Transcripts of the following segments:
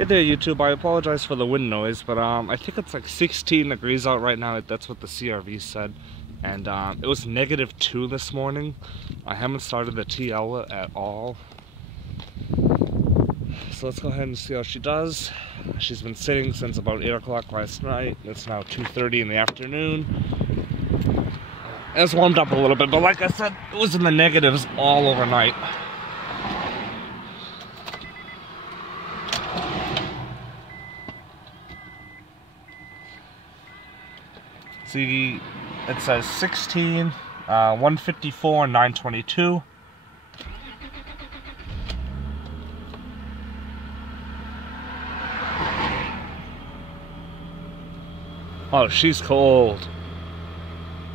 Hey there YouTube, I apologize for the wind noise, but I think it's like 16 degrees out right now. That's what the CRV said. And it was -2 this morning. I haven't started the TL at all. So let's go ahead and see how she does. She's been sitting since about 8 o'clock last night. It's now 2:30 in the afternoon. It's warmed up a little bit, but like I said, it was in the negatives all overnight. See, it says 16, 154, 922. Oh, she's cold.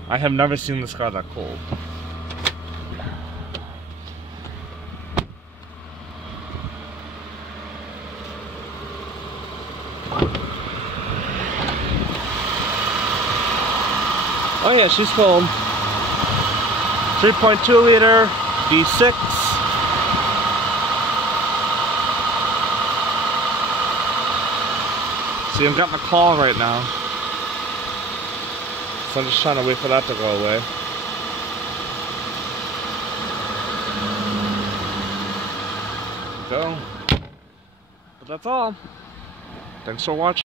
I have never seen this car that cold. Oh yeah, she's cold. 3.2 liter, V6. See, I'm getting a call right now. So I'm just trying to wait for that to go away. Go. But that's all. Thanks for watching.